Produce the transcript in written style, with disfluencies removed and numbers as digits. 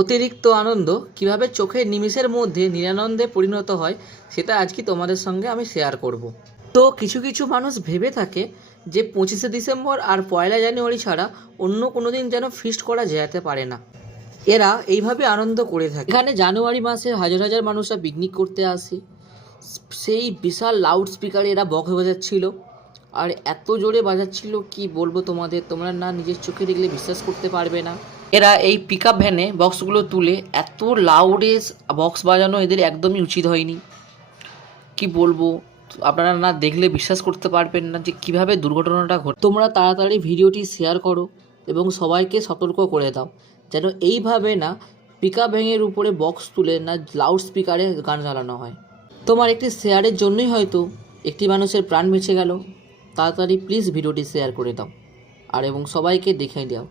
অতিরিক্ত আনন্দ কিভাবে চোখের নিমেষের মধ্যে নিরানন্দে পরিণত হয় সেটা আজকে তোমাদের সঙ্গে আমি শেয়ার করব। তো কিছু কিছু মানুষ ভেবে থাকে যে 25শে ডিসেম্বর আর 1লা জানুয়ারি ছাড়া অন্য কোনো দিন যেন ফিস্ট করা যেতে পারে না। এরা এইভাবে আনন্দ করে থাকে। এখানে জানুয়ারি মাসে হাজার হাজার মানুষরা পিকনিক করতে আসে, সেই বিশাল লাউড স্পিকারে এরা বক্স বাজাচ্ছিল, আর এত জোরে বাজাচ্ছিল কি বলবো তোমাদের, তোমরা না নিজের চোখে দেখলে বিশ্বাস করতে পারবে না। এরা এই পিক আপ ভ্যানে বক্সগুলো তুলে এত লাউডে বক্স বাজানো এদের একদমই উচিত হয়নি। কি বলবো, আপনারা না দেখলে বিশ্বাস করতে পারবেন না যে কিভাবে দুর্ঘটনাটা ঘটে। তোমরা তাড়াতাড়ি ভিডিওটি শেয়ার করো এবং সবাইকে সতর্ক করে দাও যেন এইভাবে না পিক আপ ভ্যানের উপরে বক্স তুলে না লাউড স্পিকারে গান চালানো হয়। তোমার একটি শেয়ারের জন্যই হয়তো একটি মানুষের প্রাণ বেঁচে গেল। তাড়াতাড়ি প্লিজ ভিডিওটি শেয়ার করে দাও আর এবং সবাইকে দেখিয়ে দাও।